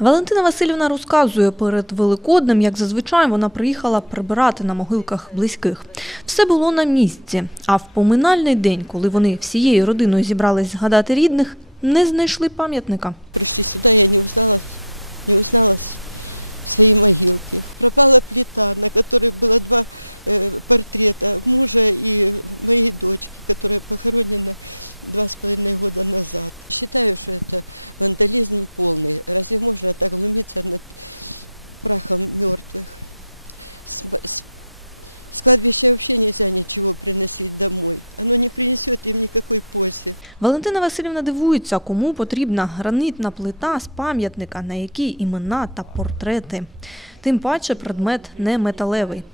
Валентина Васильівна розказує, перед Великоднем, як зазвичай, вона приїхала прибирати на могилках близьких. Все було на місці, а в поминальний день, коли вони всією родиною зібрались згадати рідних, не знайшли пам'ятника. Прийшли сюди, я не узнала, не узнала с- своей могилки. Пропала плита, на которой было два э, портрета мужа и моей дочки, которая похоронена два с половиной года назад. Считаю, что это вандализм полный. Разве можно так глумиться над прахом мертвых? С, м- с- с кладбища вообще нельзя ничего приносить домой. Оно не принесет им никакой пользы. Валентина Васильівна дивується, кому потрібна гранитна плита з пам'ятника, на якій імена та портрети. Тим паче предмет не металевий.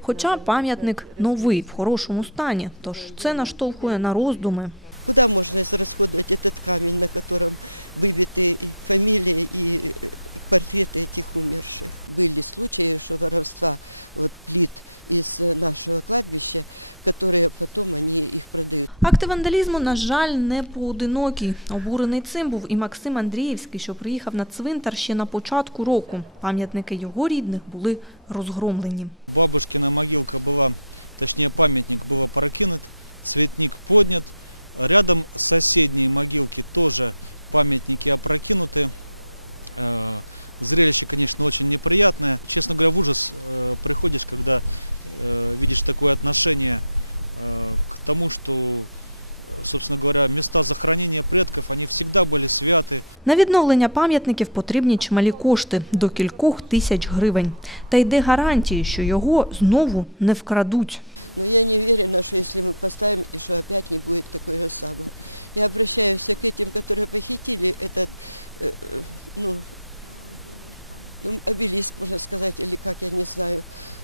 Хоча пам'ятник новий, в хорошому стані, тож це наштовхує на роздуми. Куда можно израсходовать этот камень, на котором выбиты и фамилии и э, портреты этих умерших? Были случаи, что воровства вот плит из э, нашего кладбища, которые потом они их продают. Акти вандалізму, на жаль, не поодинокі. Обурений цим був і Максим Андріївський, що приїхав на цвинтар ще на початку року. Пам'ятники його рідних були розгромлені. Бабушкина могилка была, точнее памятник был опрокинут, цветник поднят. Рядом соседние могилки тоже памятники опрокинуты. Э, Зрелище, конечно, очень неприятное. Честно говоря, в ужас э, приходишь, когда э, видишь такое отношение э, к тому, что, э, собственно говоря, места захоронения предков, они всегда были святы, На відновлення пам'ятників потрібні чималі кошти – до кількох тисяч гривень. Та й де гарантії, що його знову не вкрадуть. Но я не уверена, что если мы поставим, и что опять не будет такое же самое. Я обращаюсь к этим, которые похитили этот, э, э, ну, ну, обелиск, можно сказать, или как, я не знаю.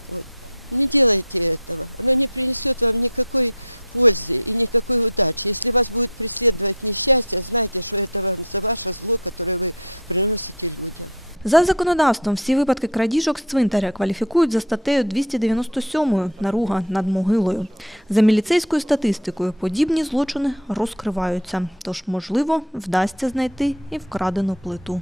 Вот. Не делайте этого. Оно не принесет вам никакой пользы и никакой удачи. Если вас будет преследовать несчастье, знайте, что это вам за ваше зло, которое вы приносите людям. За законодавством всі випадки крадіжок з цвинтаря кваліфікують за статтею 297 «Наруга над могилою». За міліцейською статистикою подібні злочини розкриваються, тож, можливо, вдасться знайти і вкрадену плиту.